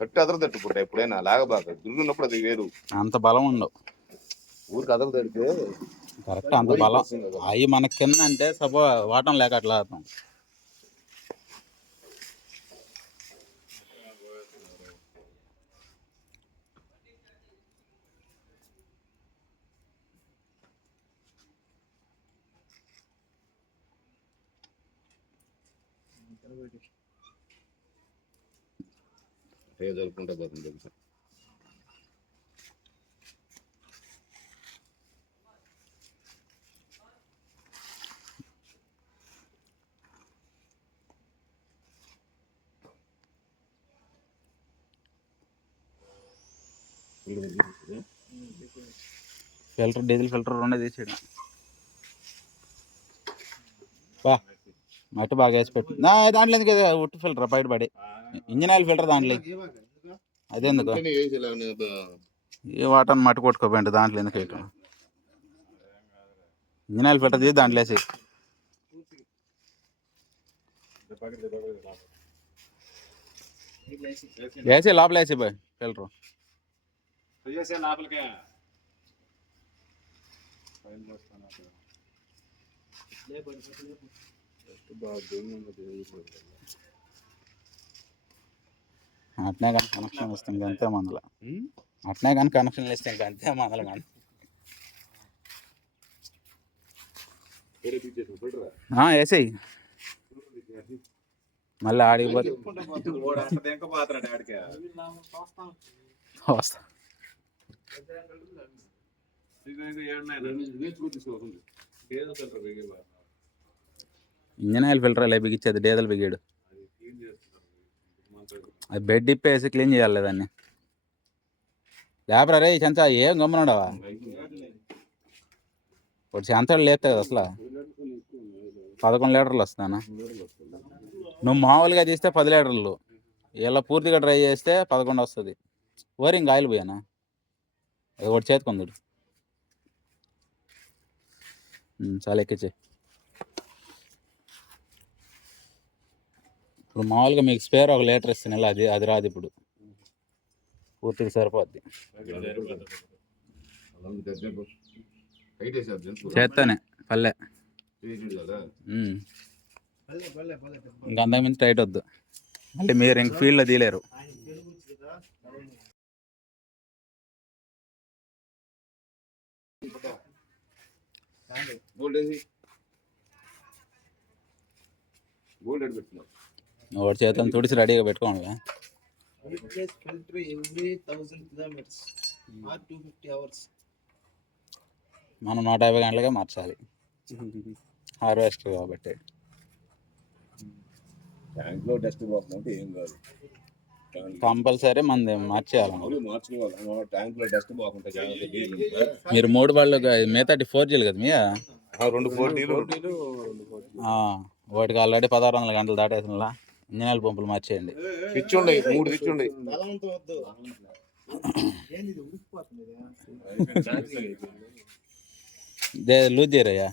తట్టు అదర తట్టు పుట్ట ఎప్పుడైనా లాగబాక దుర్గున్నప్పుడు అది వేరు. అంత బలం ఉండవు ఊరికి అదర తడితే కరెక్ట్. అంత బలం అవి మనకి కింద అంటే వాటం లేక అట్లా ఆడతాం. జరుపుకుంటా పోతుంది. ఫిల్టర్ డీజిల్ ఫిల్టర్ రెండే తీసేయడం. బా మట్టి బాగా వేసి పెట్టు. దాంట్లో ఎందుకు ఉట్టి ఫిల్టర్ బయట పడి ఇంజిన్ ఆయిల్ ఫిల్టర్ దాంట్లో అదేందుకు ఏ వాటర్ మట్టి కొట్టుకోపోయింది దాంట్లో ఎందుకు వేయటం. ఇంజిన్ ఆయిల్ ఫిల్టర్ తీసి దాంట్లో వేసి వేసి లోపల వేసి బాయ్ ఫిల్టర్ అట్నే కానీ కనెక్షన్ ఇస్తాం అంతే మందల. అట్నే కానీ కనెక్షన్ ఇస్తాం అంతే మందల. మన వేసేయి మళ్ళీ ఆడిపోతే వస్తా. ఇంజన్ ఆయిల్ ఫిల్టర్ అలా బిగించేది డీజిల్ బిగాడు. అది బెడ్ ఇప్పేసి క్లీన్ చేయాలి దాన్ని. లేపరా రే చెంచా ఏం గమ్మునుండవా ఒక చెంచాడు లేపుతాయి కదా అసలు 11 లీటర్లు వస్తానా. నువ్వు మామూలుగా తీస్తే 10 లీటర్లు, ఇలా పూర్తిగా డ్రై చేస్తే 11 వస్తుంది. ఓరింగ్ ఆయిల్ పోయానా అది ఒకటి చేతుకుందుడు చాలా ఎక్కించే. ఇప్పుడు మామూలుగా మీకు స్పేర్ 1 లీటర్ ఇస్తాను ఇలా అది రాదు ఇప్పుడు పూర్తిగా సరిపోద్ది. చేస్తానే పల్లె ఇంక అంతకు మించి టైట్ వద్దు మళ్ళీ మీరు ఇంక ఫీల్డ్లో తీయలేరు. ఒకటి చేతులను తుడిచి రెడీగా పెట్టుకోండి. మనం 150 గంటలుగా మార్చాలి హార్వెస్టర్ కాబట్టి. ట్యాంక్లో డస్ట్ పోతుందంటే ఏం కాదు, కంపల్సరీ మంది మార్చేయాలి. ట్యాంక్లో డస్ట్ పోకుండా మీరు 3 బళ్ళు మిగతా 4Gలు కదా మీ 2 4Gలు వాటికి ఆల్రెడీ 1600 గంటలు దాటేసినలా ఇంజన్ ఆయిల్ పంపులు మార్చేయండి. పిచ్చి ఉన్నాయి 3 పిచ్చి ఉన్నాయి. లూజ్ చేయరయ్యా.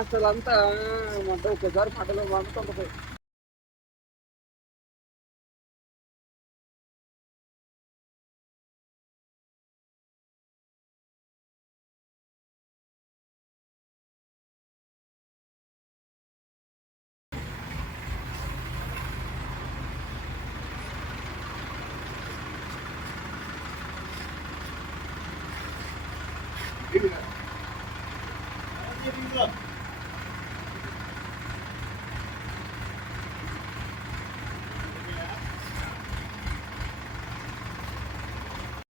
అసలు అంతా ఒక్కసారి పట్టలో వండుతుంది.